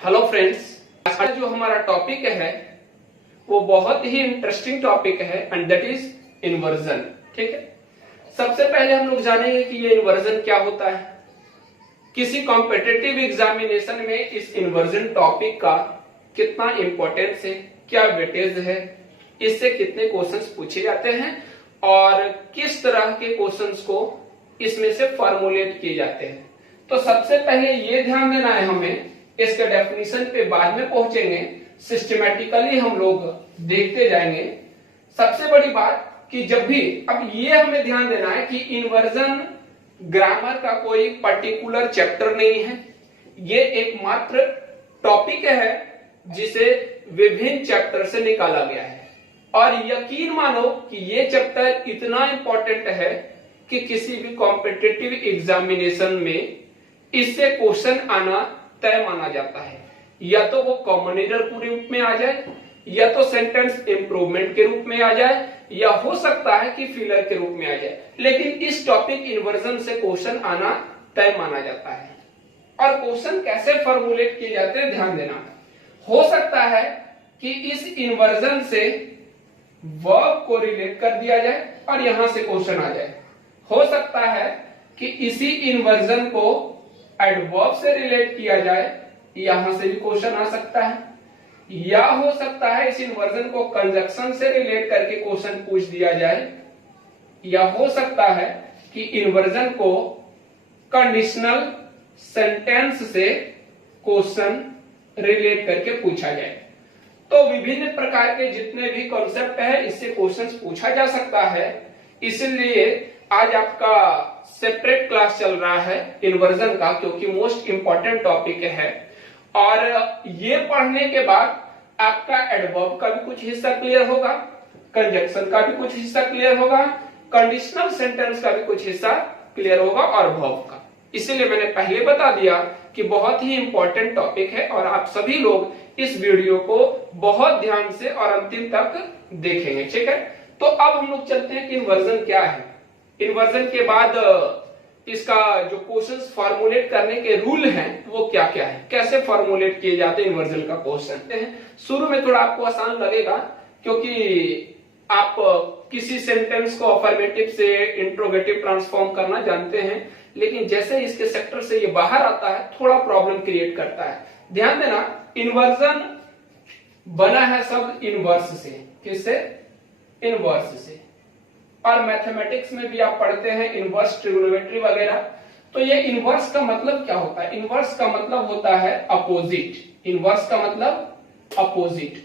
Hello friends, आज का जो हमारा टॉपिक है वो बहुत ही इंटरेस्टिंग टॉपिक है एंड दैट इज इन्वर्जन। ठीक है, सबसे पहले हम लोग जानेंगे कि ये इन्वर्जन क्या होता है। किसी कॉम्पिटिटिव एग्जामिनेशन में इस इन्वर्जन टॉपिक का कितना इंपॉर्टेंस है, क्या वेटेज है, इससे कितने क्वेश्चंस पूछे जाते हैं और किस तरह के क्वेश्चंस को इसमें से फॉर्मुलेट किए जाते हैं। तो सबसे पहले ये ध्यान देना है हमें, इसके डेफिनेशन पे बाद में पहुंचेंगे, सिस्टमैटिकली हम लोग देखते जाएंगे। सबसे बड़ी बात कि जब भी अब ये हमें ध्यान देना है कि इन्वर्जन ग्रामर का कोई पर्टिकुलर चैप्टर नहीं है, ये एकमात्र टॉपिक है जिसे विभिन्न चैप्टर से निकाला गया है। और यकीन मानो कि ये चैप्टर इतना इंपॉर्टेंट है कि किसी भी कॉम्पिटिटिव एग्जामिनेशन में इससे क्वेश्चन आना तय माना जाता है। या तो वो कॉमन एरर के रूप में आ जाए, या तो सेंटेंस इंप्रूवमेंट के रूप में आ जाए, या हो सकता है कि फिलर के रूप में आ जाए, लेकिन इस टॉपिक इन्वर्जन से क्वेश्चन आना तय माना जाता है। और क्वेश्चन कैसे फॉर्मुलेट किए जाते हैं ध्यान देना। हो सकता है कि इस इन्वर्जन से वर्ब को रिलेट कर दिया जाए और यहां से क्वेश्चन आ जाए। हो सकता है कि इसी इन्वर्जन को एडवर्ब से रिलेट किया जाए, यहां से भी क्वेश्चन आ सकता है। या हो सकता है इस इन्वर्जन को कंजक्शन से रिलेट करके क्वेश्चन पूछ दिया जाए। या हो सकता है कि इन्वर्जन को कंडीशनल सेंटेंस से क्वेश्चन रिलेट करके पूछा जाए। तो विभिन्न प्रकार के जितने भी कॉन्सेप्ट है इससे क्वेश्चंस पूछा जा सकता है। इसलिए आज आपका सेपरेट क्लास चल रहा है इन्वर्जन का, क्योंकि मोस्ट इंपॉर्टेंट टॉपिक है। और ये पढ़ने के बाद आपका एडवर्ब का भी कुछ हिस्सा क्लियर होगा, कंजक्शन का भी कुछ हिस्सा क्लियर होगा, कंडीशनल सेंटेंस का भी कुछ हिस्सा क्लियर होगा और वर्ब का। इसीलिए मैंने पहले बता दिया कि बहुत ही इंपॉर्टेंट टॉपिक है और आप सभी लोग इस वीडियो को बहुत ध्यान से और अंतिम तक देखेंगे। ठीक है, तो अब हम लोग चलते हैं कि इन्वर्जन क्या है। इन्वर्जन के बाद इसका जो क्वेश्चंस फॉर्मुलेट करने के रूल हैं वो क्या क्या है, कैसे फॉर्मुलेट किए जाते हैं इन्वर्जन का क्वेश्चन। शुरू में थोड़ा आपको आसान लगेगा क्योंकि आप किसी सेंटेंस को अफर्मेटिव से इंट्रोगेटिव ट्रांसफॉर्म करना जानते हैं, लेकिन जैसे इसके सेक्टर से ये बाहर आता है थोड़ा प्रॉब्लम क्रिएट करता है। ध्यान देना, इन्वर्जन बना है सब इनवर्स से। किससे? इनवर्स से। और मैथमेटिक्स में भी आप पढ़ते हैं इनवर्स ट्रिग्नोमेट्री वगैरह। तो ये इनवर्स का मतलब क्या होता है? इनवर्स का मतलब होता है अपोजिट। इनवर्स का मतलब अपोजिट।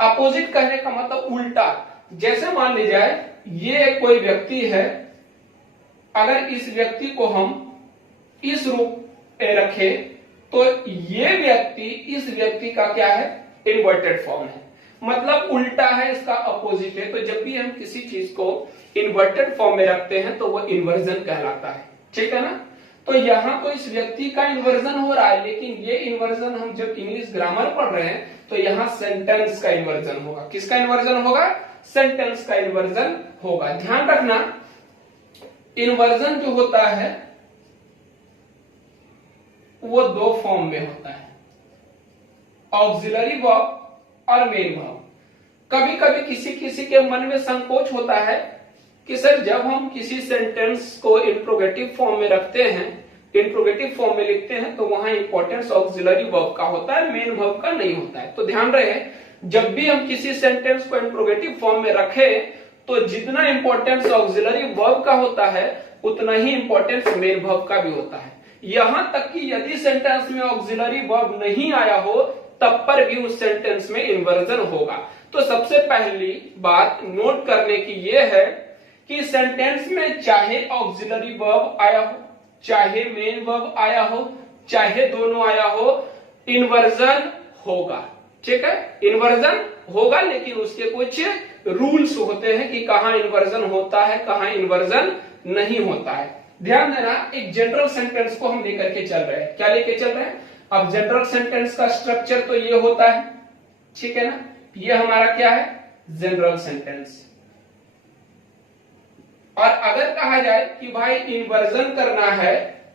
अपोजिट कहने का मतलब उल्टा। जैसे मान ली जाए ये कोई व्यक्ति है, अगर इस व्यक्ति को हम इस रूप में रखें तो ये व्यक्ति इस व्यक्ति का क्या है? इन्वर्टेड फॉर्म है, मतलब उल्टा है, इसका अपोजिट है। तो जब भी हम किसी चीज को इन्वर्टेड फॉर्म में रखते हैं तो वो इन्वर्जन कहलाता है। ठीक है ना? तो यहां तो इस व्यक्ति का इन्वर्जन हो रहा है, लेकिन ये इन्वर्जन हम जब इंग्लिश ग्रामर पढ़ रहे हैं तो यहां सेंटेंस का इन्वर्जन होगा। किसका इन्वर्जन होगा? सेंटेंस का इन्वर्जन होगा। ध्यान रखना, इन्वर्जन जो होता है वो दो फॉर्म में होता है, ऑक्सिलरी वर्ब और मेन वर्ब। कभी कभी किसी किसी के मन में संकोच होता है कि सर जब हम किसी सेंटेंस को इंट्रोगेटिव फॉर्म में रखते हैं, इंट्रोगेटिव फॉर्म में लिखते हैं, तो वहां इंपॉर्टेंस ऑक्सिलरी वर्ब का होता है, मेन वर्ब का नहीं होता है। तो ध्यान रहे, जब भी हम किसी सेंटेंस को इंट्रोगेटिव फॉर्म में रखें तो जितना इंपॉर्टेंस ऑक्सिलरी वर्ब का होता है उतना ही इंपॉर्टेंस मेन वर्ब का भी होता है। यहां तक कि यदि सेंटेंस में ऑक्सिलरी वर्ब नहीं आया हो तब पर भी उस सेंटेंस में इन्वर्जन होगा। तो सबसे पहली बात नोट करने की यह है कि सेंटेंस में चाहे ऑक्सिलरी वर्ब आया हो, चाहे मेन वर्ब आया हो, चाहे दोनों आया हो, इन्वर्जन होगा। ठीक है, इन्वर्जन होगा, लेकिन उसके कुछ रूल्स होते हैं कि कहां इन्वर्जन होता है, कहां इन्वर्जन नहीं होता है। ध्यान देना, एक जनरल सेंटेंस को हम लेकर के चल रहे हैं। क्या लेके चल रहे हैं? अब जनरल सेंटेंस का स्ट्रक्चर तो ये होता है, ठीक है ना? ये हमारा क्या है? General sentence. और अगर कहा जाए कि भाई इन्वर्जन करना है,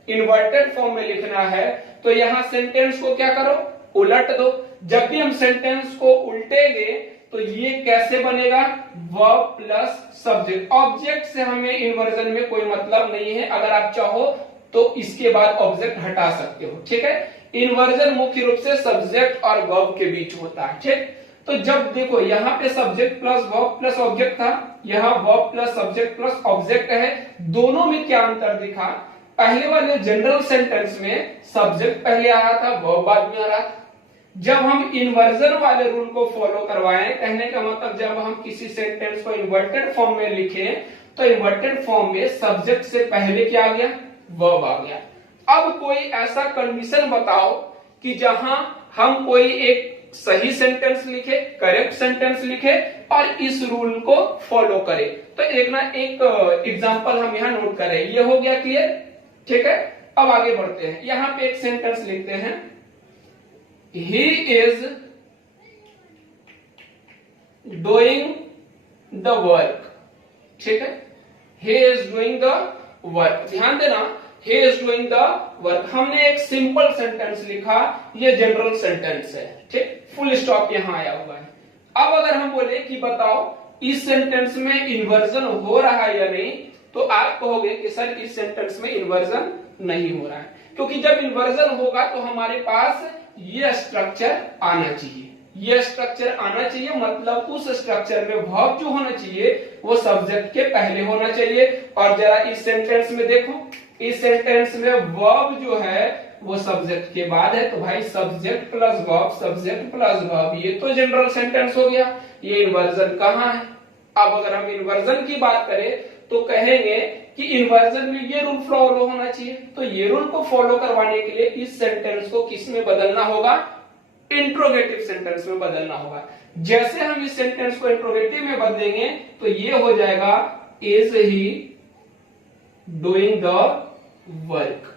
इन्वर्टेड फॉर्म में लिखना है, तो यहां सेंटेंस को क्या करो? उलट दो। जब भी हम सेंटेंस को उल्टेंगे तो ये कैसे बनेगा, वर्ब प्लस सब्जेक्ट। ऑब्जेक्ट से हमें इन्वर्जन में कोई मतलब नहीं है, अगर आप चाहो तो इसके बाद ऑब्जेक्ट हटा सकते हो, ठीक है। इन्वर्जन मुख्य रूप से सब्जेक्ट और वर्ब के बीच होता है, ठीक। तो जब देखो यहाँ पे subject plus verb plus object था, यहाँ verb plus subject plus object है, दोनों में क्या अंतर दिखा, पहले वाले जनरल सेंटेंस में सब्जेक्ट पहले आ रहा था, वर्ब बाद में आ रहा था। जब हम इन्वर्जन वाले रूल को फॉलो करवाएं, कहने का मतलब जब हम किसी सेंटेंस को इन्वर्टेड फॉर्म में लिखें तो इन्वर्टेड फॉर्म में सब्जेक्ट से पहले क्या आ गया, वर्ब आ गया। अब कोई ऐसा कंडीशन बताओ कि जहां हम कोई एक सही सेंटेंस लिखे, करेक्ट सेंटेंस लिखे और इस रूल को फॉलो करें। तो एक एग्जांपल हम यहां नोट करें, ये हो गया क्लियर, ठीक है। अब आगे बढ़ते हैं, यहां पे एक सेंटेंस लिखते हैं, he is doing the work, ठीक है, he is doing the work. ध्यान देना, he is doing the work। हमने एक सिंपल सेंटेंस लिखा, ये जनरल सेंटेंस है, ठीक, फुल स्टॉप यहां आया हुआ है। अब अगर हम बोले कि बताओ इस सेंटेंस में इन्वर्जन हो रहा है या नहीं, तो आप कहोगे कि सर इस सेंटेंस में इन्वर्जन नहीं हो रहा है, क्योंकि जब इन्वर्जन होगा तो हमारे पास ये स्ट्रक्चर आना चाहिए, ये स्ट्रक्चर आना चाहिए, मतलब उस स्ट्रक्चर में वर्ब जो होना चाहिए वो सब्जेक्ट के पहले होना चाहिए। और जरा इस सेंटेंस में देखो, इस सेंटेंस में वर्ब जो है वो सब्जेक्ट के बाद है, तो भाई subject plus verb, subject plus verb, ये तो जनरल सेंटेंस हो गया, ये इन्वर्जन कहाँ है। अब अगर हम इन्वर्जन की बात करें तो कहेंगे कि इन्वर्जन में ये रूल फॉलो होना चाहिए, तो ये रूल को फॉलो करवाने के लिए इस सेंटेंस को किस में बदलना होगा, इंट्रोगेटिव सेंटेंस में बदलना होगा। जैसे हम इस सेंटेंस को इंट्रोगेटिव में बदलेंगे तो ये हो जाएगा, is he doing the work,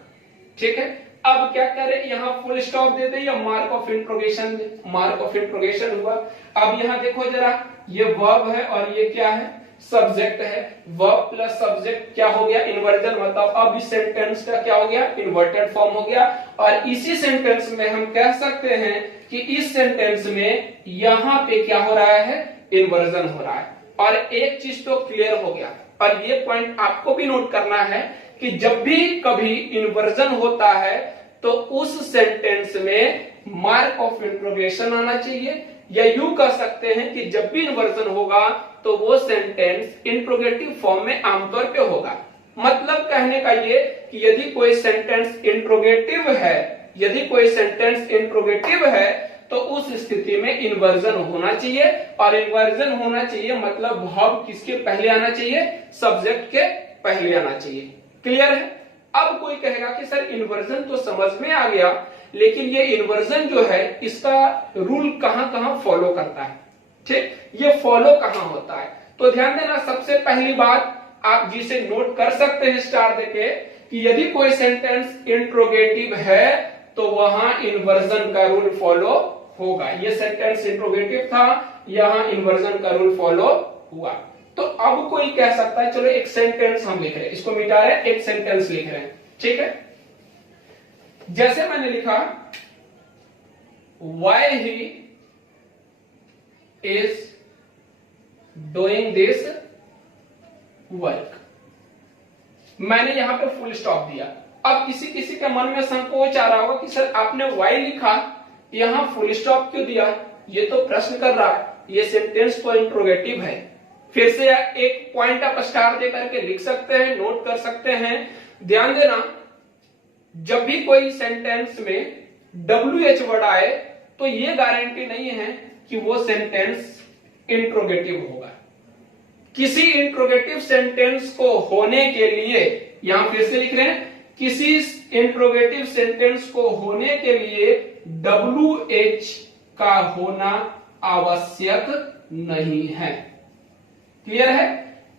ठीक है। अब क्या करें, यहां फुल स्टॉप दे दे या mark of interrogation they, mark of interrogation हुआ। अब यहां देखो जरा, ये वर्ब है और ये क्या है, सब्जेक्ट है, वर्ब प्लस सब्जेक्ट क्या हो गया, इन्वर्जन। मतलब अब इस सेंटेंस का क्या हो गया, इन्वर्टेड फॉर्म हो गया। और इसी सेंटेंस में हम कह सकते हैं कि इस सेंटेंस में यहां पे क्या हो रहा है, इन्वर्जन हो रहा है। और एक चीज तो क्लियर हो गया, और ये पॉइंट आपको भी नोट करना है कि जब भी कभी इन्वर्जन होता है तो उस सेंटेंस में मार्क ऑफ इंट्रोगेशन आना चाहिए, या यूं कह सकते हैं कि जब भी इन्वर्जन होगा तो वो सेंटेंस इंट्रोगेटिव फॉर्म में आमतौर पे होगा। मतलब कहने का ये कि यदि कोई सेंटेंस इंट्रोगेटिव है, यदि कोई सेंटेंस इंट्रोगेटिव है तो उस स्थिति में इन्वर्जन होना चाहिए, और इन्वर्जन होना चाहिए मतलब वर्ब किसके पहले आना चाहिए, सब्जेक्ट के पहले आना चाहिए। क्लियर है। अब कोई कहेगा कि सर इन्वर्जन तो समझ में आ गया, लेकिन ये इन्वर्जन जो है इसका रूल कहां कहां फॉलो करता है, ठीक, ये फॉलो कहां होता है। तो ध्यान देना, सबसे पहली बात आप जिसे नोट कर सकते हैं स्टार देके, कि यदि कोई सेंटेंस इंट्रोगेटिव है तो वहां इन्वर्जन का रूल फॉलो होगा। ये सेंटेंस इंट्रोगेटिव था, यहां इन्वर्जन का रूल फॉलो हुआ। तो अब कोई कह सकता है, चलो एक सेंटेंस हम लिख रहे हैं, इसको मिटा रहे हैं, एक सेंटेंस लिख रहे हैं, ठीक है। जैसे मैंने लिखा, why he is doing this work, मैंने यहां पे फुल स्टॉप दिया। अब किसी किसी के मन में संकोच आ रहा होगा कि सर आपने वाई लिखा, यहां फुल स्टॉप क्यों दिया, ये तो प्रश्न कर रहा है, ये सेंटेंस तो इंट्रोगेटिव है। फिर से एक पॉइंट आप स्टार दे करके लिख सकते हैं, नोट कर सकते हैं। ध्यान देना, जब भी कोई सेंटेंस में WH वर्ड आए तो ये गारंटी नहीं है कि वो सेंटेंस इंट्रोगेटिव होगा। किसी इंट्रोगेटिव सेंटेंस को होने के लिए, यहां फिर से लिख रहे हैं, किसी इंट्रोगेटिव सेंटेंस को होने के लिए WH का होना आवश्यक नहीं है। क्लियर है।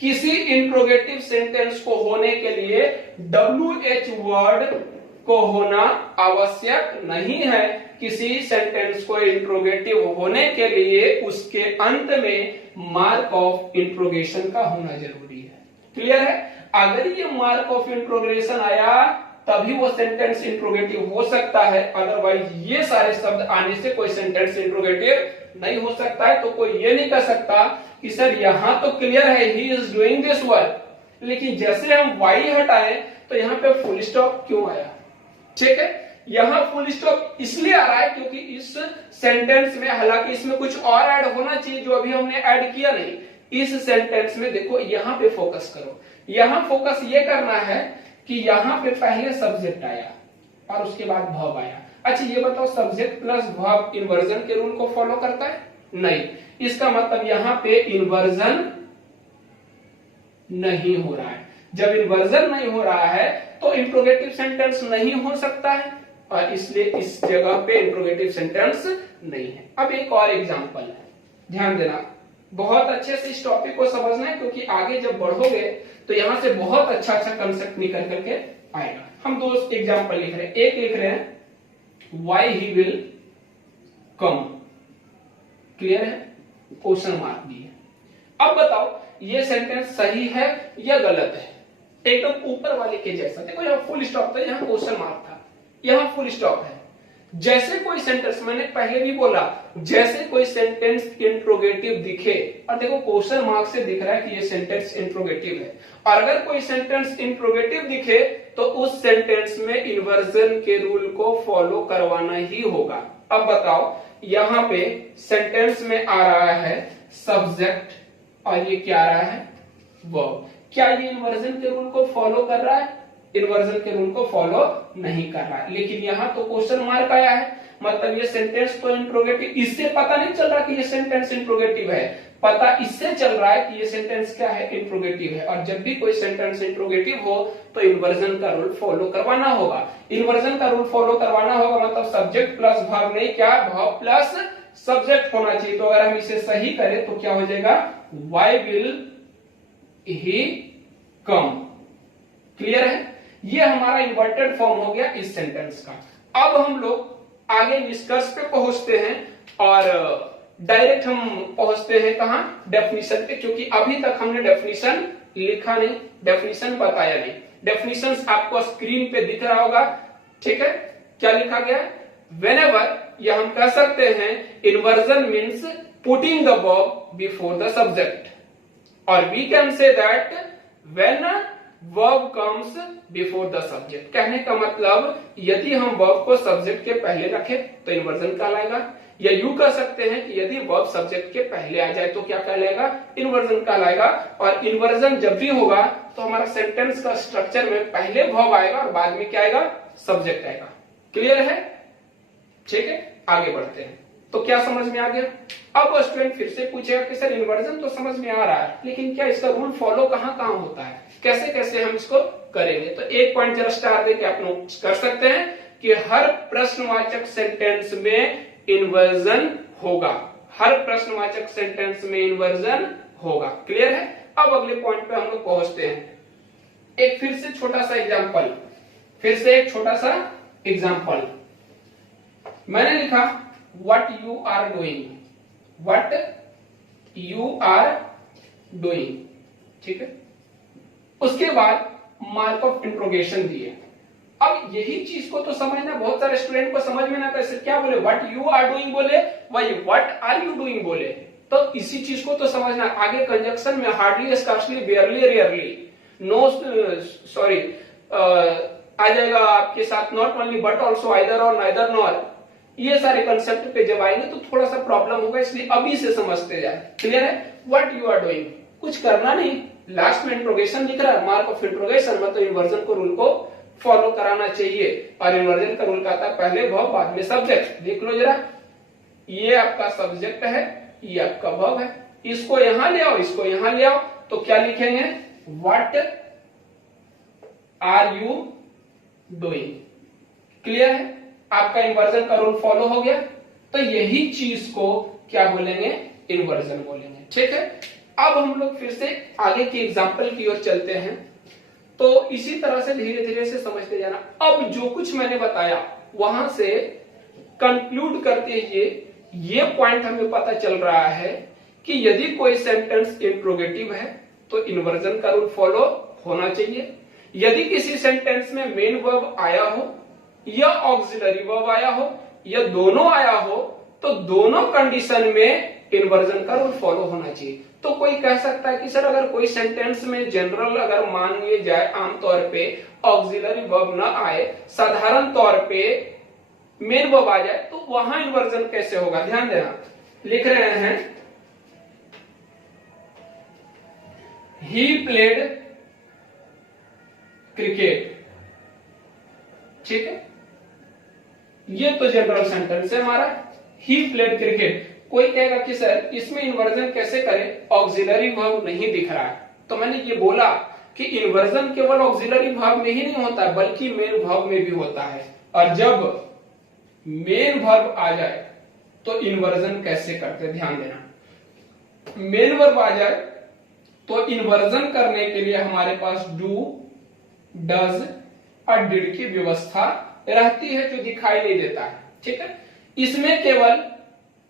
किसी इंट्रोगेटिव सेंटेंस को होने के लिए WH वर्ड को होना आवश्यक नहीं है। किसी सेंटेंस को इंट्रोगेटिव होने के लिए उसके अंत में मार्क ऑफ इंट्रोगेशन का होना जरूरी है। क्लियर है। अगर ये मार्क ऑफ इंट्रोगेशन आया तभी वो सेंटेंस इंट्रोगेटिव हो सकता है, अदरवाइज ये सारे शब्द आने से कोई सेंटेंस इंट्रोगेटिव नहीं हो सकता है। तो कोई ये नहीं कह सकता कि सर यहां तो क्लियर है he is doing this work, लेकिन जैसे हम वाई हटाए तो यहाँ पे फुल स्टॉप क्यों आया। ठीक है, यहां फुल स्टॉप इसलिए आ रहा है क्योंकि इस सेंटेंस में, हालांकि इसमें कुछ और ऐड होना चाहिए जो अभी हमने ऐड किया नहीं, इस सेंटेंस में देखो यहां पे फोकस करो। यहां फोकस ये करना है कि यहां पे पहले सब्जेक्ट आया और उसके बाद वर्ब आया। अच्छा ये बताओ, सब्जेक्ट प्लस वर्ब इन्वर्जन के रूल को फॉलो करता है? नहीं। इसका मतलब यहां पे इन्वर्जन नहीं हो रहा है। जब इन्वर्जन नहीं हो रहा है तो इंट्रोगेटिव सेंटेंस नहीं हो सकता है, और इसलिए इस जगह पे इंट्रोगेटिव सेंटेंस नहीं है। अब एक और एग्जांपल है, ध्यान देना, बहुत अच्छे से इस टॉपिक को समझना है, क्योंकि आगे जब बढ़ोगे तो यहां से बहुत अच्छा अच्छा कंसेप्ट निकल करके आएगा। हम दो एग्जांपल लिख रहे हैं। एक लिख रहे हैं why he will come, clear है, क्वेश्चन मार्क दिए। अब बताओ ये सेंटेंस सही है या गलत है? एकदम ऊपर वाले के जैसा। देखो यहाँ फुल स्टॉप था, यहाँ क्वेश्चन मार्क था, यहाँ फुल स्टॉप है। जैसे कोई सेंटेंस, मैंने पहले भी बोला, जैसे कोई सेंटेंस इंट्रोगेटिव दिखे, और देखो क्वेश्चन मार्क से दिख रहा है कि ये सेंटेंस इंट्रोगेटिव है, और अगर कोई सेंटेंस इंट्रोगेटिव दिखे तो उस सेंटेंस में इन्वर्जन के रूल को फॉलो करवाना ही होगा। अब बताओ यहां पे सेंटेंस में आ रहा है सब्जेक्ट और ये क्या आ रहा है, वर्ब। क्या ये इन्वर्जन के रूल को फॉलो कर रहा है? इन्वर्जन के रूल को फॉलो नहीं कर रहा है। लेकिन यहाँ तो क्वेश्चन मार्क आया है, मतलब ये सेंटेंस तो इंट्रोगेटिव। इससे पता नहीं चल रहा कि ये सेंटेंस इंट्रोगेटिव है, पता इससे चल रहा है कि ये सेंटेंस क्या है, इंट्रोगेटिव है। और जब भी कोई सेंटेंस इंट्रोगेटिव हो तो इन्वर्जन का रूल फॉलो करवाना होगा। इन्वर्जन का रूल फॉलो करवाना होगा मतलब सब्जेक्ट प्लस वर्ब नहीं, क्या वर्ब प्लस सब्जेक्ट होना चाहिए। तो अगर हम इसे सही करें तो क्या हो जाएगा, why will he come, clear है। ये हमारा इन्वर्टेड फॉर्म हो गया इस सेंटेंस का। अब हम लोग आगे निष्कर्ष पे पहुंचते हैं और डायरेक्ट हम पहुंचते हैं कहां, डेफिनेशन पे, क्योंकि अभी तक हमने डेफिनेशन लिखा नहीं, डेफिनेशन बताया नहीं। डेफिनेशन आपको स्क्रीन पे दिख रहा होगा, ठीक है। क्या लिखा गया है, व्हेनेवर, या हम कह सकते हैं inversion means putting the verb before the subject, और we can say that when verb comes before the subject. कहने का मतलब यदि हम वर्ब को सब्जेक्ट के पहले रखें तो इन्वर्जन कहलाएगा, या यूं कह सकते हैं कि यदि वर्ब सब्जेक्ट के पहले आ जाए तो क्या कहलाएगा, इन्वर्जन कहलाएगा। और इन्वर्जन जब भी होगा तो हमारा सेंटेंस का स्ट्रक्चर में पहले वर्ब आएगा और बाद में क्या आएगा, सब्जेक्ट आएगा। क्लियर है, ठीक है। आगे बढ़ते हैं। तो क्या समझ में आ गया? अब स्टूडेंट फिर से पूछेगा कि सर इन्वर्जन तो समझ में आ रहा है, लेकिन क्या इसका रूल फॉलो कहाँ कहाँ होता है, कैसे कैसे हम इसको करेंगे? तो एक पॉइंट जरा स्टार देके आप नोट कर सकते हैं कि हर प्रश्नवाचक सेंटेंस में इन्वर्जन होगा, हर प्रश्नवाचक सेंटेंस में इन्वर्जन होगा। क्लियर है। अब अगले पॉइंट पे हम लोग पहुंचते हैं। एक फिर से छोटा सा एग्जांपल, फिर से एक छोटा सा एग्जांपल मैंने लिखा, what you are doing, what you are doing, ठीक है। उसके बाद मार्क ऑफ इंट्रोगेशन दिए। अब यही चीज को तो समझना, बहुत सारे स्टूडेंट को समझ में ना कैसे, क्या बोले, व्हाट यू आर डूइंग बोले, वही व्हाट आर यू डूइंग बोले। तो इसी चीज को तो समझना। आगे कंजक्शन में hardly, scarcely, barely, rarely, no sooner आ जाएगा आपके साथ, not only but also, either or, neither nor. ये सारे कंसेप्ट पे जब आएंगे तो थोड़ा सा प्रॉब्लम होगा, इसलिए अभी से समझते जाए। क्लियर है। व्हाट यू आर डूइंग, कुछ करना नहीं, लास्ट में इंट्रोगेशन लिख रहा है, मार्क ऑफ इंट्रोगेशन, मतलब इन्वर्जन को रूल को फॉलो कराना चाहिए। और इन्वर्जन का रूल कहता है पहले वर्ब बाद में सब्जेक्ट। देख लो जरा, ये आपका सब्जेक्ट है, ये आपका वर्ब है, इसको यहां ले आओ, इसको यहां ले आओ, तो क्या लिखेंगे, what are you doing. Clear है, आपका इन्वर्जन का रूल फॉलो हो गया। तो यही चीज को क्या बोलेंगे, इन्वर्जन बोलेंगे। ठीक है। अब हम लोग फिर से आगे की एग्जांपल की ओर चलते हैं। तो इसी तरह से धीरे धीरे से समझते जाना। अब जो कुछ मैंने बताया वहां से कंक्लूड करते हुए ये पॉइंट हमें पता चल रहा है कि यदि कोई सेंटेंस इंट्रोगेटिव है तो इन्वर्जन का रूल फॉलो होना चाहिए। यदि किसी सेंटेंस में मेन वर्ब आया हो या ऑक्सिलरी वर्ब आया हो या दोनों आया हो तो दोनों कंडीशन में इन्वर्जन का रूल फॉलो होना चाहिए। तो कोई कह सकता है कि सर अगर कोई सेंटेंस में जनरल अगर मान लिए जाए आमतौर पे ऑक्सिलरी वर्ब ना आए, साधारण तौर पे मेन वर्ब आ जाए तो वहां इन्वर्जन कैसे होगा? ध्यान देना, लिख रहे हैं ही प्लेड क्रिकेट, ठीक है, ये तो जनरल सेंटेंस है हमारा, ही प्लेड क्रिकेट। कोई कहेगा कि सर इसमें इन्वर्जन कैसे करें, ऑक्सिलरी वर्ब नहीं दिख रहा है। तो मैंने ये बोला कि इन्वर्जन केवल ऑक्सिलरी वर्ब में ही नहीं होता बल्कि मेन वर्ब में भी होता है, और जब मेन वर्ब आ जाए तो इन्वर्जन कैसे करते, ध्यान देना। मेन वर्ब आ जाए तो इन्वर्जन करने के लिए हमारे पास डू, डज और डिड की व्यवस्था रहती है जो दिखाई नहीं देता है, ठीक है।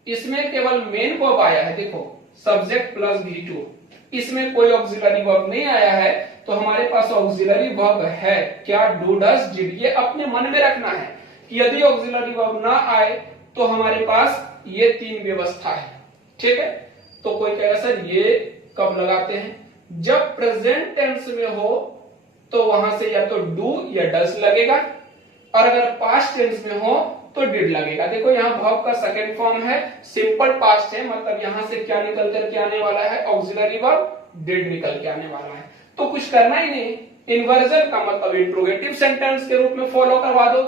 इसमें केवल मेन वर्ब आया है, देखो सब्जेक्ट प्लस V2, इसमें कोई ऑक्सिलरी वर्ब नहीं आया है, तो हमारे पास ऑक्सिलरी वर्ब है क्या, डू, डज, डिड। ये अपने मन में रखना है कि यदि ऑक्सिलरी वर्ब ना आए तो हमारे पास ये तीन व्यवस्था है, ठीक है। तो कोई कहेगा सर ये कब लगाते हैं, जब प्रेजेंट टेंस में हो तो वहां से या तो डू या डज लगेगा, और अगर पास्ट टेंस में हो तो डिड लगेगा। देखो यहाँ वर्ब का सेकंड फॉर्म है, सिंपल पास्ट है, मतलब यहां से क्या निकल करके आने वाला है, ऑक्सिलरी वर्ब, डिड निकल के आने वाला है। तो कुछ करना ही नहीं, इन्वर्जन का मतलब इंट्रोगेटिव सेंटेंस के रूप में फॉलो करवा दो।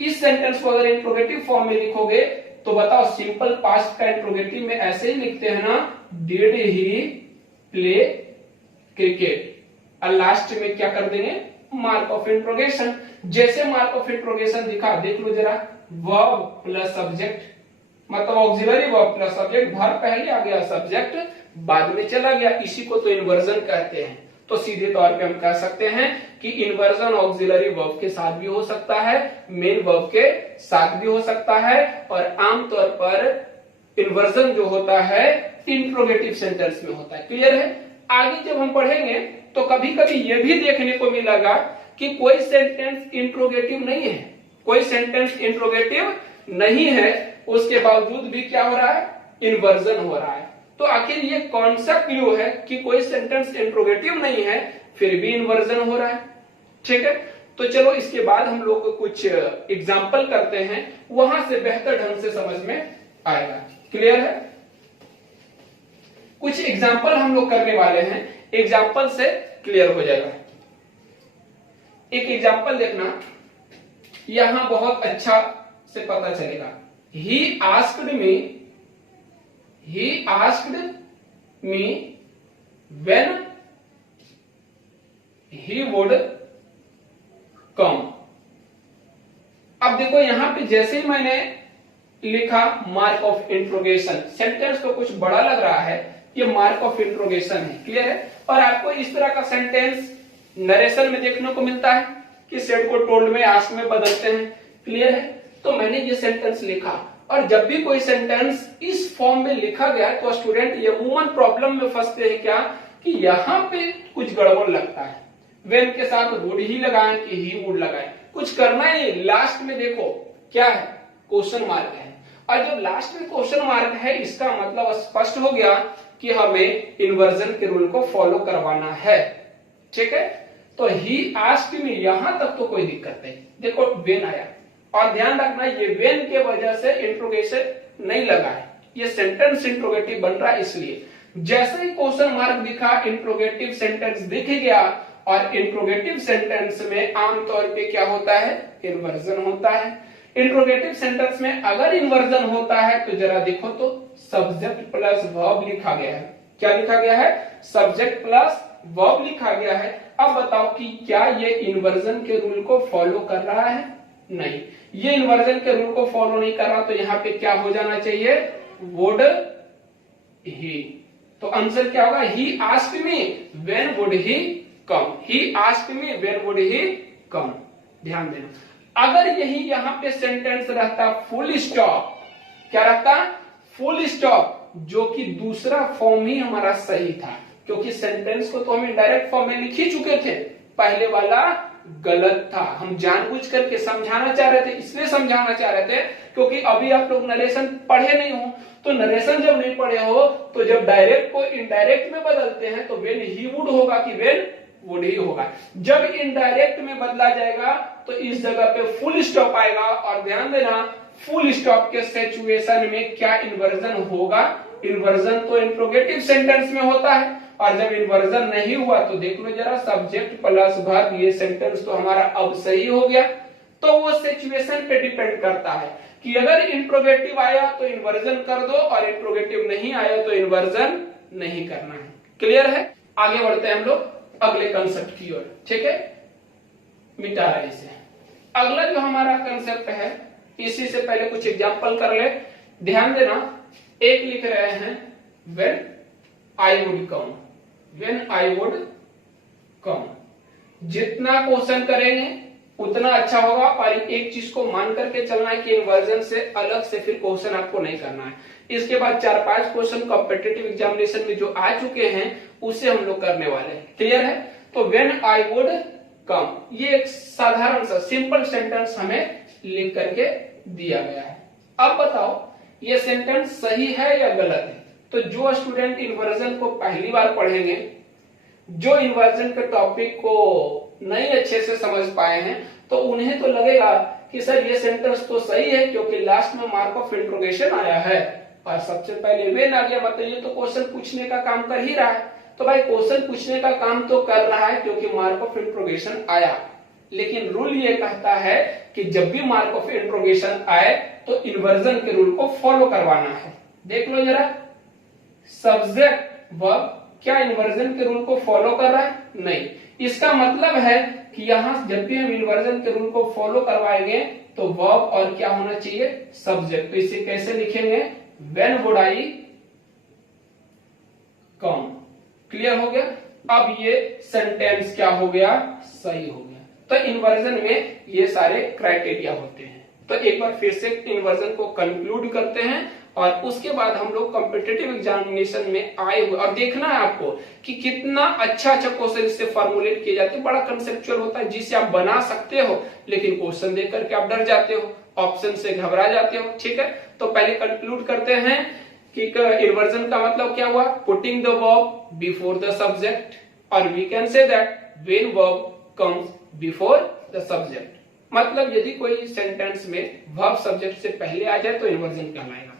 इस सेंटेंस को अगर इंट्रोगेटिव फॉर्म में लिखोगे तो बताओ सिंपल पास्ट का इंट्रोगेटिव में ऐसे ही लिखते हैं ना, डिड ही प्ले क्रिकेट, और लास्ट में क्या कर देंगे, मार्क ऑफ इंट्रोगेशन। जैसे मार्क ऑफ इंट्रोगेशन दिखा, देख लो जरा, वर्ब प्लस सब्जेक्ट, मतलब auxiliary verb plus subject, verb पहले आ गया, सब्जेक्ट बाद में चला गया, इसी को तो इन्वर्जन कहते हैं। तो सीधे तौर पे हम कह सकते हैं कि इन्वर्जन ऑक्सिलरी वर्ब के साथ भी हो सकता है, मेन वर्ब के साथ भी हो सकता है, और आमतौर पर इन्वर्जन जो होता है इंट्रोगेटिव सेंटेंस में होता है। क्लियर है? आगे जब हम पढ़ेंगे तो कभी कभी यह भी देखने को मिलेगा कि कोई सेंटेंस इंट्रोगेटिव नहीं है, कोई सेंटेंस इंट्रोगेटिव नहीं है, उसके बावजूद भी क्या हो रहा है, इन्वर्जन हो रहा है। तो आखिर ये कौन सा क्लू है कि कोई सेंटेंस इंट्रोगेटिव नहीं है फिर भी इन्वर्जन हो रहा है, ठीक है। तो चलो इसके बाद हम लोग कुछ एग्जाम्पल करते हैं, वहां से बेहतर ढंग से समझ में आएगा। क्लियर है? कुछ एग्जाम्पल हम लोग करने वाले हैं, एग्जाम्पल से क्लियर हो जाएगा। एक एग्जाम्पल देखना, यहां बहुत अच्छा से पता चलेगा। He asked me when he would come। अब देखो यहां पे जैसे ही मैंने लिखा मार्क ऑफ इंट्रोगेशन, सेंटेंस तो कुछ बड़ा लग रहा है, ये मार्क ऑफ इंट्रोगेशन है। क्लियर है? और आपको इस तरह का सेंटेंस नरेशन में देखने को मिलता है कि सेड को टोल्ड में आस्क में बदलते हैं। क्लियर है? तो मैंने ये सेंटेंस लिखा, और जब भी कोई सेंटेंस इस फॉर्म में लिखा गया तो स्टूडेंट ये अमूमन प्रॉब्लम में फंसते हैं क्या, कि यहाँ पे कुछ गड़बड़ लगता है, वेन के साथ वुड ही लगाएं कि ही वुड लगाएं, कुछ करना ही। लास्ट में देखो क्या है, क्वेश्चन मार्क है, और जब लास्ट में क्वेश्चन मार्क है इसका मतलब स्पष्ट हो गया कि हमें इन्वर्जन के रूल को फॉलो करवाना है। ठीक है? तो ही आस्क्ड मी, यहां तक तो कोई दिक्कत नहीं। देखो वेन आया, और ध्यान रखना ये वेन के वजह से इंट्रोगेशन नहीं लगा है, ये सेंटेंस इंट्रोगेटिव बन रहा है। इसलिए जैसे ही क्वेश्चन मार्क दिखा इंट्रोगेटिव सेंटेंस दिख गया, और इंट्रोगेटिव सेंटेंस में आमतौर पे क्या होता है, इन्वर्जन होता है। इंट्रोगेटिव सेंटेंस में अगर इन्वर्जन होता है तो जरा देखो तो सब्जेक्ट प्लस वर्ब लिखा गया है। क्या लिखा गया है? सब्जेक्ट प्लस वर्ब लिखा गया है। अब बताओ कि क्या ये इन्वर्जन के रूल को फॉलो कर रहा है? नहीं, ये इन्वर्जन के रूल को फॉलो नहीं कर रहा, तो यहाँ पे क्या हो जाना चाहिए, वुड ही। तो आंसर क्या होगा, he asked me when would he come. He asked me when would he come. ध्यान देना, अगर यही यहाँ पे सेंटेंस रहता फुल स्टॉप, क्या रहता, फुल स्टॉप, जो कि दूसरा फॉर्म ही हमारा सही था, क्योंकि सेंटेंस को तो हम डायरेक्ट फॉर्म में लिख ही चुके थे। पहले वाला गलत था। हम जानबूझ करके समझाना चाह रहे थे, इसलिए समझाना चाह रहे थे क्योंकि अभी आप लोग नरेशन पढ़े नहीं हो, तो नरेशन जब नहीं पढ़े हो तो जब डायरेक्ट को इनडायरेक्ट में बदलते हैं तो वेन ही वुड होगा कि वेन वुड ही होगा। जब इनडायरेक्ट में बदला जाएगा तो इस जगह पे फुल स्टॉप आएगा। और ध्यान देना, फुल स्टॉप के सिचुएशन में क्या इन्वर्जन होगा? इन्वर्जन तो इंट्रोगेटिव सेंटेंस में होता है, और जब इन्वर्जन नहीं हुआ तो देख लो जरा, सब्जेक्ट प्लस वर्ब, ये सेंटेंस तो हमारा अब सही हो गया। तो वो सिचुएशन पे डिपेंड करता है कि अगर इंट्रोगेटिव आया तो इन्वर्जन कर दो, और इंट्रोगेटिव नहीं आया तो इन्वर्जन नहीं करना है। क्लियर है? आगे बढ़ते हैं हम लोग अगले कंसेप्ट की ओर। ठीक है, मिटा रहे इसे। अगला जो हमारा कंसेप्ट है, इसी से पहले कुछ एग्जांपल कर ले। ध्यान देना, एक लिख रहे हैं when I would come, when I would come. जितना क्वेश्चन करेंगे उतना अच्छा होगा, और एक चीज को मान करके चलना है कि इन्वर्जन से अलग से फिर क्वेश्चन आपको नहीं करना है। इसके बाद 4-5 क्वेश्चन कॉम्पिटिटिव एग्जामिनेशन में जो आ चुके हैं उसे हम लोग करने वाले हैं। क्लियर है? तो व्हेन आई वुड कम, ये एक साधारण सा सिंपल सेंटेंस हमें लिख करके दिया गया है। अब बताओ ये सेंटेंस सही है या गलत है? तो जो स्टूडेंट इन्वर्जन को पहली बार पढ़ेंगे, जो इन्वर्जन के टॉपिक को नहीं अच्छे से समझ पाए हैं, तो उन्हें तो लगेगा कि सर ये सेंटेंस तो सही है क्योंकि लास्ट में मार्क ऑफ इंट्रोगेशन आया है और सबसे पहले व्हेन आ गया, मतलब ये तो क्वेश्चन पूछने का काम कर ही रहा है। तो भाई क्वेश्चन पूछने का काम तो कर रहा है क्योंकि मार्क ऑफ इंट्रोगेशन आया, लेकिन रूल ये कहता है कि जब भी मार्क ऑफ इंट्रोगेशन आए तो इन्वर्जन के रूल को फॉलो करवाना है। देख लो जरा, सब्जेक्ट वर्ब क्या इन्वर्जन के रूल को फॉलो कर रहा है? नहीं। इसका मतलब है कि यहां जब भी हम इन्वर्जन के रूल को फॉलो करवाएंगे तो वर्ब और क्या होना चाहिए? सब्जेक्ट। तो इसे कैसे लिखेंगे? When would I come. Clear हो गया? अब ये सेंटेंस क्या हो गया? सही हो गया। तो इन्वर्जन में ये सारे क्राइटेरिया होते हैं। तो एक बार फिर से इन्वर्जन को कंक्लूड करते हैं और उसके बाद हम लोग कॉम्पिटिटिव एग्जामिनेशन में आए हुए, और देखना है आपको कि कितना अच्छा क्वेश्चन इससे फॉर्मुलेट किए जाते हैं। बड़ा कंसेप्चुअल होता है जिसे आप बना सकते हो, लेकिन क्वेश्चन देख करके आप डर जाते हो, ऑप्शन से घबरा जाते हो। ठीक है, तो पहले कंक्लूड करते हैं कि इन्वर्जन का मतलब क्या हुआ? Putting the verb before the subject, और we can say that when verb comes before the subject. मतलब यदि कोई सेंटेंस में वर्ब सब्जेक्ट से पहले आ जाए तो इन्वर्जन कहलाएगा।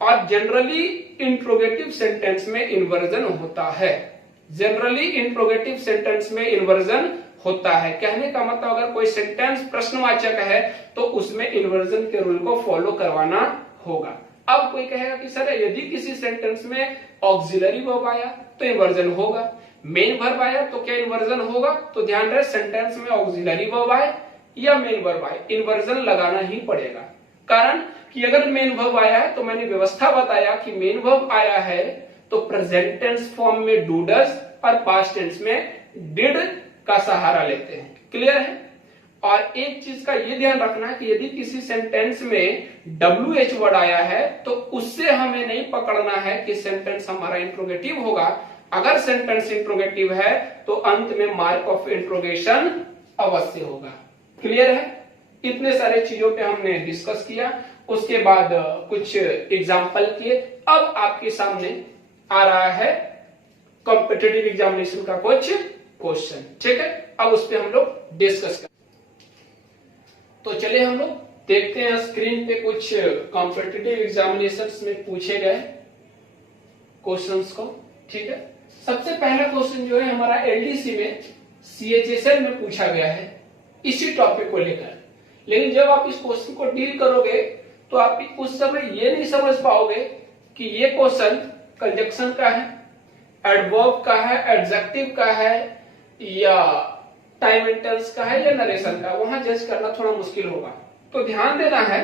और जनरली इंट्रोगेटिव सेंटेंस में इन्वर्जन होता है। जनरली इंट्रोगेटिव सेंटेंस में इन्वर्जन होता है। कहने का मतलब अगर कोई सेंटेंस प्रश्नवाचक है तो उसमें इन्वर्जन के रूल को फॉलो करवाना होगा। अब कोई कहेगा कि सर यदि किसी सेंटेंस में ऑक्सिलरी वर्ब आया तो इन्वर्जन होगा, मेन वर्ब आया तो क्या इन्वर्जन होगा? तो ध्यान रहे, सेंटेंस में ऑक्सिलरी वर्ब आए या मेन वर्ब आए, इन्वर्जन लगाना ही पड़ेगा। कारण कि अगर मेन वर्ब आया है तो मैंने व्यवस्था बताया कि मेन वर्ब आया है तो प्रेजेंट टेंस फॉर्म में डू डज और पास्ट टेंस में डिड का सहारा लेते हैं। क्लियर है? और एक चीज का ये ध्यान रखना है कि यदि किसी सेंटेंस में WH वर्ड आया है तो उससे हमें नहीं पकड़ना है कि सेंटेंस हमारा इंट्रोगेटिव होगा। अगर सेंटेंस इंट्रोगेटिव है तो अंत में मार्क ऑफ इंट्रोगेशन अवश्य होगा। क्लियर है? इतने सारे चीजों पे हमने डिस्कस किया, उसके बाद कुछ एग्जाम्पल किए। अब आपके सामने आ रहा है कॉम्पिटिटिव एग्जामिनेशन का कुछ क्वेश्चन। ठीक है, अब उस पे हम लोग डिस्कस करें। तो चले हम लोग देखते हैं स्क्रीन पे कुछ कॉम्पिटिटिव एग्जामिनेशंस में पूछे गए क्वेश्चंस को। ठीक है, सबसे पहला क्वेश्चन जो है हमारा LDC में CHSL में पूछा गया है इसी टॉपिक को लेकर। लेकिन जब आप इस क्वेश्चन को डील करोगे तो आप उस समय ये नहीं समझ पाओगे कि ये क्वेश्चन कंजक्शन का है, एडवर्ब का है, एडजेक्टिव का है, या टाइम एंड टेंस का है, या नरेशन का। वहां जज करना थोड़ा मुश्किल होगा। तो ध्यान देना है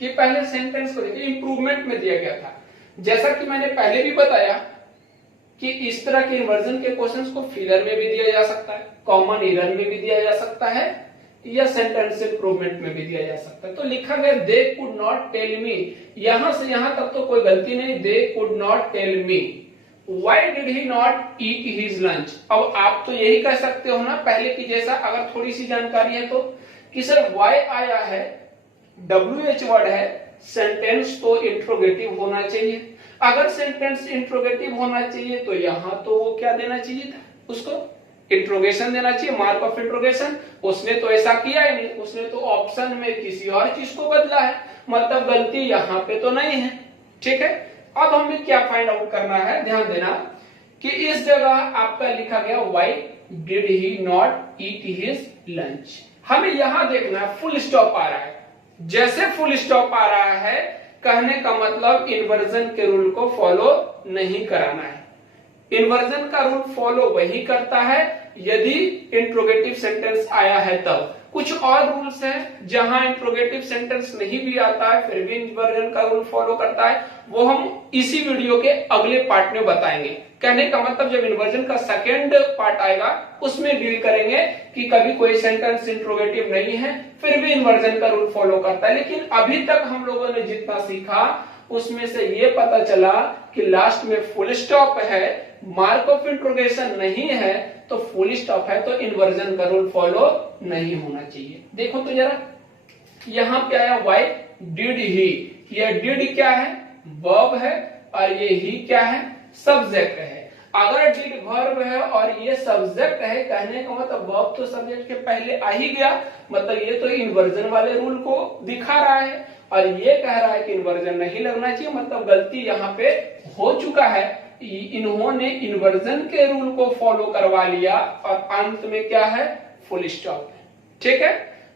कि पहले सेंटेंस को देखिए, इंप्रूवमेंट में दिया गया था। जैसा कि मैंने पहले भी बताया कि इस तरह के इन्वर्जन के क्वेश्चंस को फिलर में भी दिया जा सकता है, कॉमन एरर में भी दिया जा सकता है, या सेंटेंस इंप्रूवमेंट में भी दिया जा सकता है। तो लिखा गया they could not tell me, यहां से यहां तक तो कोई गलती नहीं, they could not tell me why did he not eat his lunch. अब आप तो यही कह सकते हो ना पहले की जैसा, अगर थोड़ी सी जानकारी है तो, कि सर वाई आया है, WH वर्ड है, सेंटेंस तो इंट्रोगेटिव होना चाहिए। अगर सेंटेंस इंट्रोगेटिव होना चाहिए तो यहां तो वो क्या देना चाहिए था, उसको इंट्रोगेशन देना चाहिए, मार्क ऑफ इंट्रोगेशन। उसने तो ऐसा किया ही नहीं, उसने तो ऑप्शन में किसी और चीज को बदला है, मतलब गलती यहां पे तो नहीं है। ठीक है, अब हमें क्या फाइंड आउट करना है, ध्यान देना कि इस जगह आपका लिखा गया why did he not eat his lunch. हमें यहां देखना फुल स्टॉप आ रहा है। जैसे फुल स्टॉप आ रहा है, कहने का मतलब इन्वर्जन के रूल को फॉलो नहीं कराना है। इन्वर्जन का रूल फॉलो वही करता है यदि इंट्रोगेटिव सेंटेंस आया है तब। कुछ और रूल्स हैं जहां इंट्रोगेटिव सेंटेंस नहीं भी आता है फिर भी इन्वर्जन का रूल फॉलो करता है, वो हम इसी वीडियो के अगले पार्ट में बताएंगे। कहने का मतलब जब इन्वर्जन का सेकेंड पार्ट आएगा उसमें डील करेंगे कि कभी कोई सेंटेंस इंट्रोगेटिव नहीं है फिर भी इन्वर्जन का रूल फॉलो करता है। लेकिन अभी तक हम लोगों ने जितना सीखा उसमें से ये पता चला कि लास्ट में फुल स्टॉप है, मार्क ऑफ इंट्रोगेशन नहीं है, तो फुल स्टॉप है तो इन्वर्जन का रूल फॉलो नहीं होना चाहिए। देखो तो जरा, यहां पे आया वाई डिड ही, ये डिड क्या है, वर्ब है, और ये ही क्या है, सब्जेक्ट है। अगर डिड वर्ब है और ये सब्जेक्ट है, कहने का मतलब वर्ब तो सब्जेक्ट के पहले आ ही गया, मतलब ये तो इन्वर्जन वाले रूल को दिखा रहा है, और ये कह रहा है कि इन्वर्जन नहीं लगना चाहिए, मतलब गलती यहाँ पे हो चुका है। इन्होंने इन्वर्जन के रूल को फॉलो करवा लिया और अंत में क्या है, फुल स्टॉप है। ठीक है,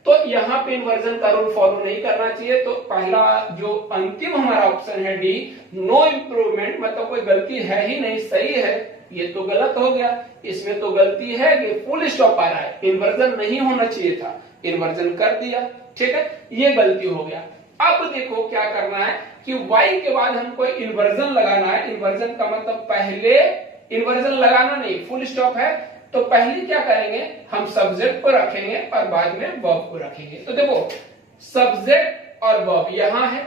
तो यहाँ पे इन्वर्जन का रूल फॉलो नहीं करना चाहिए। तो पहला जो अंतिम हमारा ऑप्शन है डी, नो इम्प्रूवमेंट, मतलब कोई गलती है ही नहीं, सही है, ये तो गलत हो गया। इसमें तो गलती है कि फुल स्टॉप आ रहा है, इन्वर्जन नहीं होना चाहिए था, इन्वर्जन कर दिया। ठीक है, ये गलती हो गया। अब देखो क्या करना है कि y के बाद हमको इन्वर्जन लगाना है। इन्वर्जन का मतलब पहले इन्वर्जन लगाना नहीं, फुल स्टॉप है तो पहले क्या करेंगे, हम सब्जेक्ट को रखेंगे और बाद में वर्ब को रखेंगे। तो देखो सब्जेक्ट और वर्ब यहां है,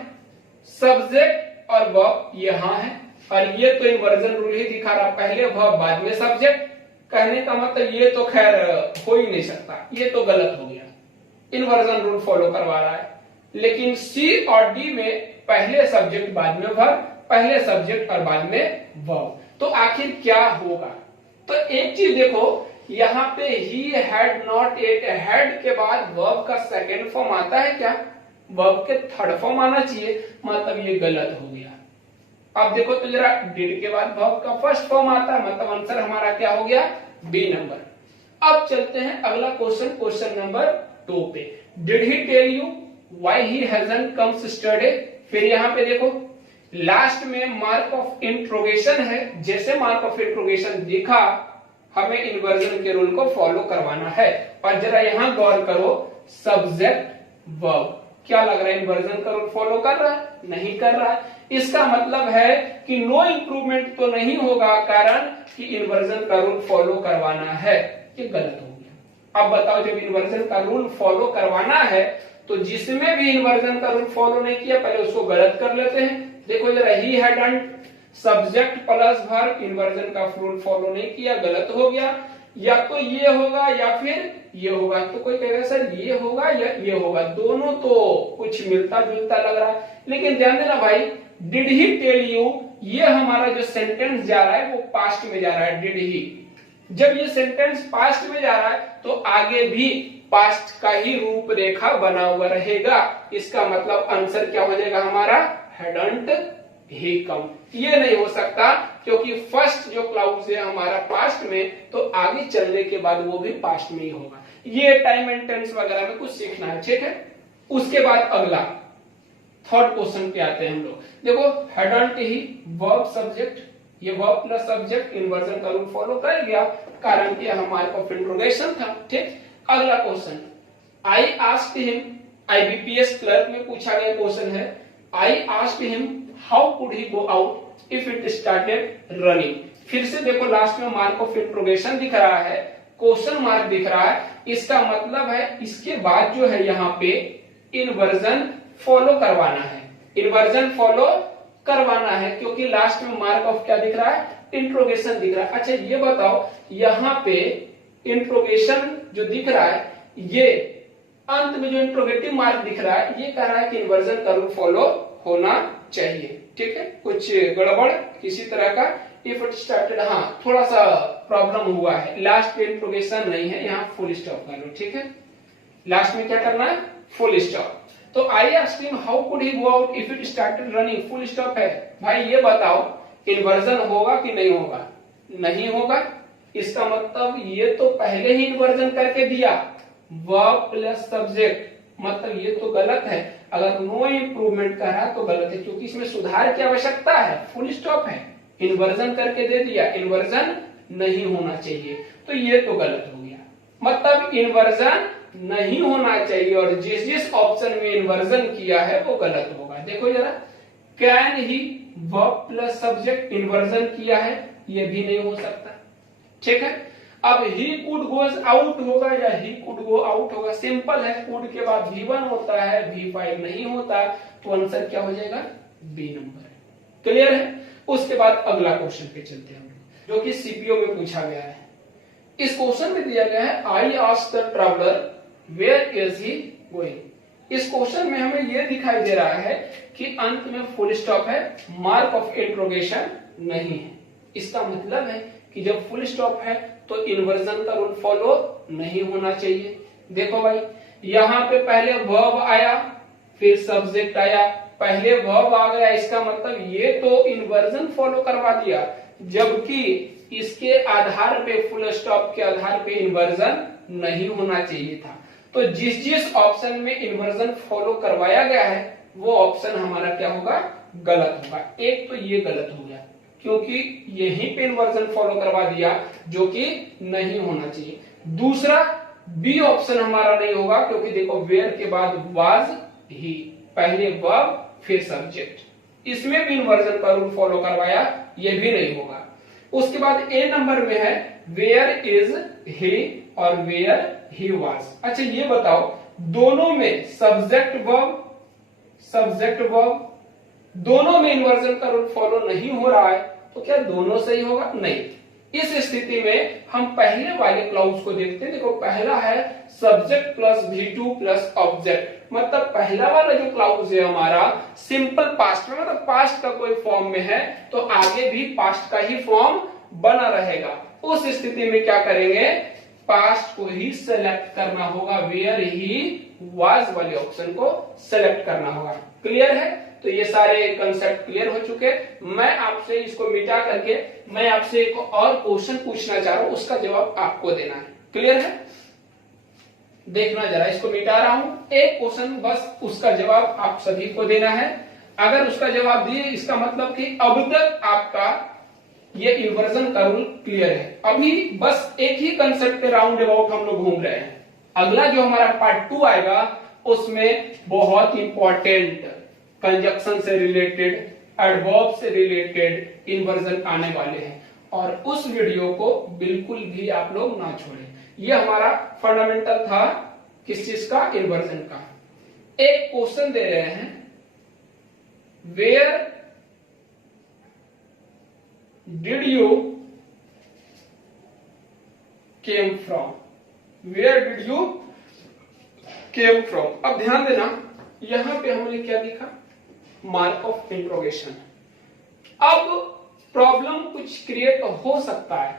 सब्जेक्ट और वर्ब यहां है, और ये तो इन्वर्जन रूल ही दिखा रहा, पहले वर्ब बाद में सब्जेक्ट। कहने का मतलब ये तो खैर हो ही नहीं सकता, ये तो गलत हो गया, इन्वर्जन रूल फॉलो करवा रहा है। लेकिन सी और डी में पहले सब्जेक्ट बाद में वर्ब, पहले सब्जेक्ट और बाद में वर्ब। तो आखिर क्या होगा, तो एक चीज देखो, यहाँ पे he had not at, had के बाद वर्ब का सेकेंड फॉर्म आता है क्या, वर्ब के थर्ड फॉर्म आना चाहिए, मतलब ये गलत हो गया। अब देखो तो जरा, डिड के बाद वर्ब का फर्स्ट फॉर्म आता है, मतलब आंसर हमारा क्या हो गया, बी नंबर। अब चलते हैं अगला क्वेश्चन, क्वेश्चन नंबर 2 पे। Did he tell you why he hasn't come yesterday. फिर यहाँ पे देखो लास्ट में मार्क ऑफ इंट्रोगेशन है, जैसे मार्क ऑफ इंट्रोगेशन दिखा हमें इन्वर्जन के रूल को फॉलो करवाना है। और जरा यहां गौर करो, सब्जेक्ट वर्ब, क्या लग रहा है इन्वर्जन का रूल फॉलो कर रहा है, नहीं कर रहा है। इसका मतलब है कि नो इंप्रूवमेंट तो नहीं होगा, कारण कि इन्वर्जन का रूल फॉलो करवाना है, ये गलत हो गया। अब बताओ, जब इन्वर्जन का रूल फॉलो करवाना है तो जिसमें भी इन्वर्जन का रूल फॉलो नहीं किया पहले उसको गलत कर लेते हैं। देखो जरा, he hadn't, subject plus verb, inversion का रूल फॉलो नहीं किया, गलत हो गया। या तो ये होगा या फिर ये होगा। तो कोई कहेगा सर ये होगा या ये होगा, दोनों तो कुछ मिलता जुलता लग रहा है। लेकिन ध्यान देना भाई, डिड ही टेल यू, ये हमारा जो सेंटेंस जा रहा है वो पास्ट में जा रहा है, डिड ही। जब ये सेंटेंस पास्ट में जा रहा है तो आगे भी पास्ट का ही रूपरेखा बना हुआ रहेगा। इसका मतलब आंसर क्या हो जाएगा हमारा, हैडंट ही कम। ये नहीं हो सकता क्योंकि फर्स्ट जो क्लाउज है हमारा पास्ट में, तो आगे चलने के बाद वो भी पास्ट में ही होगा। ये टाइम एंड टेंस वगैरह में कुछ सीखना है, ठीक है। उसके बाद अगला थर्ड क्वेश्चन पे आते हैं हम लोग। देखो हैडंट ही वर्ब सब्जेक्ट, ये वर्ब प्लस सब्जेक्ट, इन्वर्जन का रूल फॉलो कर गया, कारण कि हमारे को इंट्रोडक्शन था, ठीक। अगला question, I asked him, IBPS clerk में पूछा गया क्वेश्चन है, I asked him how could he go out if it started running. फिर से देखो लास्ट में मार्क ऑफ इंट्रोगेशन दिख रहा है, क्वेश्चन मार्क दिख रहा है, इसका मतलब है इसके बाद जो है यहाँ पे इन्वर्जन फॉलो करवाना है। इन्वर्जन फॉलो करवाना है, क्योंकि लास्ट में मार्क ऑफ क्या दिख रहा है, इंट्रोगेशन दिख रहा है। अच्छा ये बताओ, यहाँ पे इंट्रोगेशन जो दिख रहा है, ये अंत में जो इंट्रोगेटिव मार्क दिख रहा है, ये कह रहा है कि इन्वर्जन का रूल फॉलो होना चाहिए। ठीक है, कुछ गड़बड़ किसी तरह का इफ इट स्टार्टेड, हाँ थोड़ा सा प्रॉब्लम हुआ है, लास्ट में इंट्रोगेशन नहीं है, यहाँ फुल स्टॉप कर लो। ठीक है, लास्ट में क्या करना है, फुल स्टॉप। तो I asked him how could he go out if it started running, full stop है। भाई ये बताओ इन्वर्जन होगा कि नहीं होगा, नहीं होगा। इसका मतलब ये तो पहले ही इन्वर्जन करके दिया, वर्ब प्लस सब्जेक्ट, मतलब ये तो गलत है। अगर नो इंप्रूवमेंट कर रहा तो गलत है, क्योंकि इसमें सुधार की आवश्यकता है, फुल स्टॉप है, इन्वर्जन करके दे दिया, इन्वर्जन नहीं होना चाहिए, तो ये तो गलत हो गया। मतलब इन्वर्जन नहीं होना चाहिए, और जिस जिस ऑप्शन में इन्वर्जन किया है वो गलत होगा। देखो जरा, can he verb plus subject inversion किया है, ये भी नहीं हो सकता। ठीक है, अब ही कुड गोज आउट होगा या ही कुड गो आउट होगा, सिंपल है, कुड के बाद V1 होता है, V5 नहीं होता, तो आंसर क्या हो जाएगा, बी नंबर। क्लियर है। उसके बाद अगला क्वेश्चन पे चलते हैं, जो कि सीपीओ में पूछा गया है। इस क्वेश्चन में दिया गया है I asked the traveller where is he going. इस क्वेश्चन में हमें यह दिखाई दे रहा है कि अंत में फुल स्टॉप है, मार्क ऑफ इंट्रोगेशन नहीं है। इसका मतलब है कि जब फुल स्टॉप है तो इन्वर्जन का रूल फॉलो नहीं होना चाहिए। देखो भाई, यहाँ पे पहले वर्ब आया, फिर सब्जेक्ट आया, पहले वर्ब आ गया, इसका मतलब ये तो इन्वर्जन फॉलो करवा दिया, जबकि इसके आधार पे, फुल स्टॉप के आधार पे इन्वर्जन नहीं होना चाहिए था। तो जिस जिस ऑप्शन में इन्वर्जन फॉलो करवाया गया है वो ऑप्शन हमारा क्या होगा, गलत होगा। एक तो ये गलत हो गया, क्योंकि यहीं पे इन्वर्जन फॉलो करवा दिया, जो कि नहीं होना चाहिए। दूसरा, बी ऑप्शन हमारा नहीं होगा, क्योंकि देखो वेयर के बाद वाज ही, पहले वर्ब फिर सब्जेक्ट, इसमें भी इन्वर्जन का रूल फॉलो करवाया, ये भी नहीं होगा। उसके बाद ए नंबर में है वेयर इज ही और वेयर ही वाज। अच्छा ये बताओ, दोनों में सब्जेक्ट वर्ब दोनों में इन्वर्जन का रूल फॉलो नहीं हो रहा है, तो क्या दोनों सही होगा, नहीं। इस स्थिति में हम पहले वाले क्लाउज को देखते हैं। देखो पहला है subject plus V2 plus object, मतलब पहला वाला जो क्लाउज है हमारा सिंपल पास्ट में, मतलब पास्ट का कोई फॉर्म में है, तो आगे भी पास्ट का ही फॉर्म बना रहेगा। उस स्थिति में क्या करेंगे, पास्ट को ही सेलेक्ट करना होगा, वेयर ही वाज वाले ऑप्शन को सेलेक्ट करना होगा। क्लियर है। तो ये सारे कंसेप्ट क्लियर हो चुके। मैं आपसे इसको मिटा करके मैं आपसे एक और क्वेश्चन पूछना चाह रहा हूं, उसका जवाब आपको देना है। क्लियर है। देखना जरा, इसको मिटा रहा हूं, एक क्वेश्चन बस, उसका जवाब आप सभी को देना है। अगर उसका जवाब दिए, इसका मतलब कि अब तक आपका ये इन्वर्जन का रूल क्लियर है। अभी बस एक ही कंसेप्ट पे राउंड अबाउट हम लोग घूम रहे हैं। अगला जो हमारा पार्ट 2 आएगा, उसमें बहुत इंपॉर्टेंट कंजक्शन से रिलेटेड, एडवर्ब से रिलेटेड इन्वर्जन आने वाले हैं, और उस वीडियो को बिल्कुल भी आप लोग ना छोड़ें। ये हमारा फंडामेंटल था किस चीज का, इन्वर्जन का। एक क्वेश्चन दे रहे हैं, where did you came from, where did you came from. अब ध्यान देना, यहां पे हमने क्या लिखा, मार्क ऑफ इंट्रोगेशन। अब प्रॉब्लम कुछ क्रिएट हो सकता है,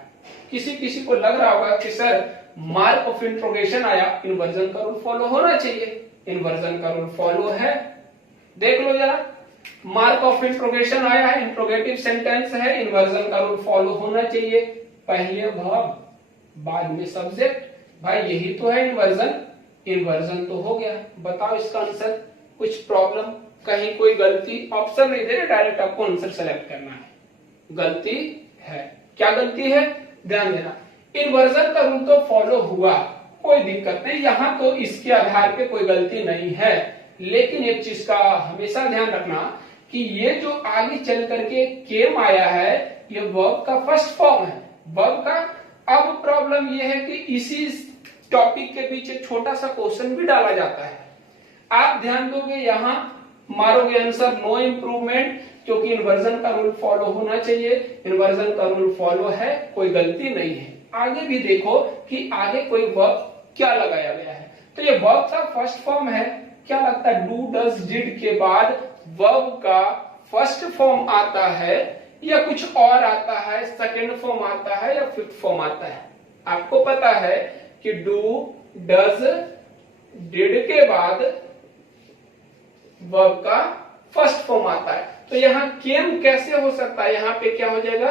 किसी किसी को लग रहा होगा कि सर मार्क ऑफ इंट्रोगेशन आया, इन्वर्जन का रूल फॉलो होना चाहिए, इन्वर्जन का रूल फॉलो है। देख लो जरा, मार्क ऑफ इंट्रोगेशन आया है, इंट्रोगेटिव सेंटेंस है, इन्वर्जन का रूल फॉलो होना चाहिए, पहले वर्ब बाद में सब्जेक्ट। भाई यही तो है इन्वर्जन, इन्वर्जन तो हो गया। बताओ इसका आंसर, कुछ प्रॉब्लम, कहीं कोई गलती, ऑप्शन नहीं दे रहे, डायरेक्ट आपको आंसर सेलेक्ट करना है। गलती है, क्या गलती है, ध्यान देना। इन्वर्जन का रूल तो फॉलो हुआ, कोई दिक्कत नहीं, यहां तो इसके आधार पे कोई गलती नहीं है। लेकिन एक चीज का हमेशा ध्यान रखना कि ये जो आगे चल करके केम आया है, ये वर्ब का फर्स्ट फॉर्म है, वर्ब का। अब प्रॉब्लम ये है कि इसी टॉपिक के पीछे छोटा सा क्वेश्चन भी डाला जाता है। आप ध्यान दोगे, यहां मारोगे आंसर नो इम्प्रूवमेंट, क्योंकि इन्वर्जन का रूल फॉलो होना चाहिए। इन्वर्जन का रूल फॉलो है, कोई गलती नहीं है। आगे भी देखो कि आगे कोई वर्ब क्या लगाया गया है। तो ये वर्ब का फर्स्ट फॉर्म है, क्या लगता है डू डज डिड के बाद वर्ब का फर्स्ट फॉर्म आता है या कुछ और आता है, सेकेंड फॉर्म आता है या फिफ्थ फॉर्म आता है। आपको पता है कि डू डज डिड के बाद वर्ब का फर्स्ट फॉर्म आता है। तो यहाँ केम कैसे हो सकता है, यहाँ पे क्या हो जाएगा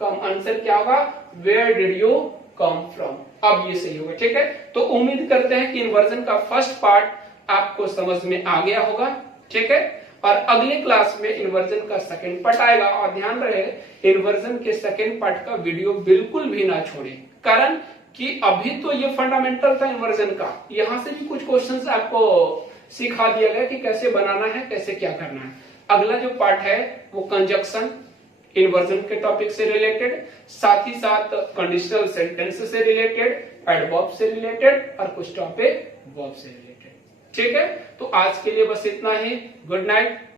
कम, आंसर क्या होगा where did you come from. अब ये सही होगा, ठीक है। तो उम्मीद करते हैं कि इन्वर्जन का फर्स्ट पार्ट आपको समझ में आ गया होगा, ठीक है। और अगले क्लास में इन्वर्जन का सेकंड पार्ट आएगा। और ध्यान रहे इन्वर्जन के सेकंड पार्ट का वीडियो बिल्कुल भी ना छोड़े, कारण कि अभी तो ये फंडामेंटल था इन्वर्जन का, यहां से भी कुछ क्वेश्चंस आपको सिखा दिया गया कि कैसे बनाना है, कैसे क्या करना है। अगला जो पार्ट है वो कंजक्शन इन्वर्जन के टॉपिक से रिलेटेड, साथ ही साथ कंडीशनल सेंटेंस से रिलेटेड, एडवर्ब से रिलेटेड और कुछ टॉपिक वर्ब से रिलेटेड, ठीक है। तो आज के लिए बस इतना ही। Good night.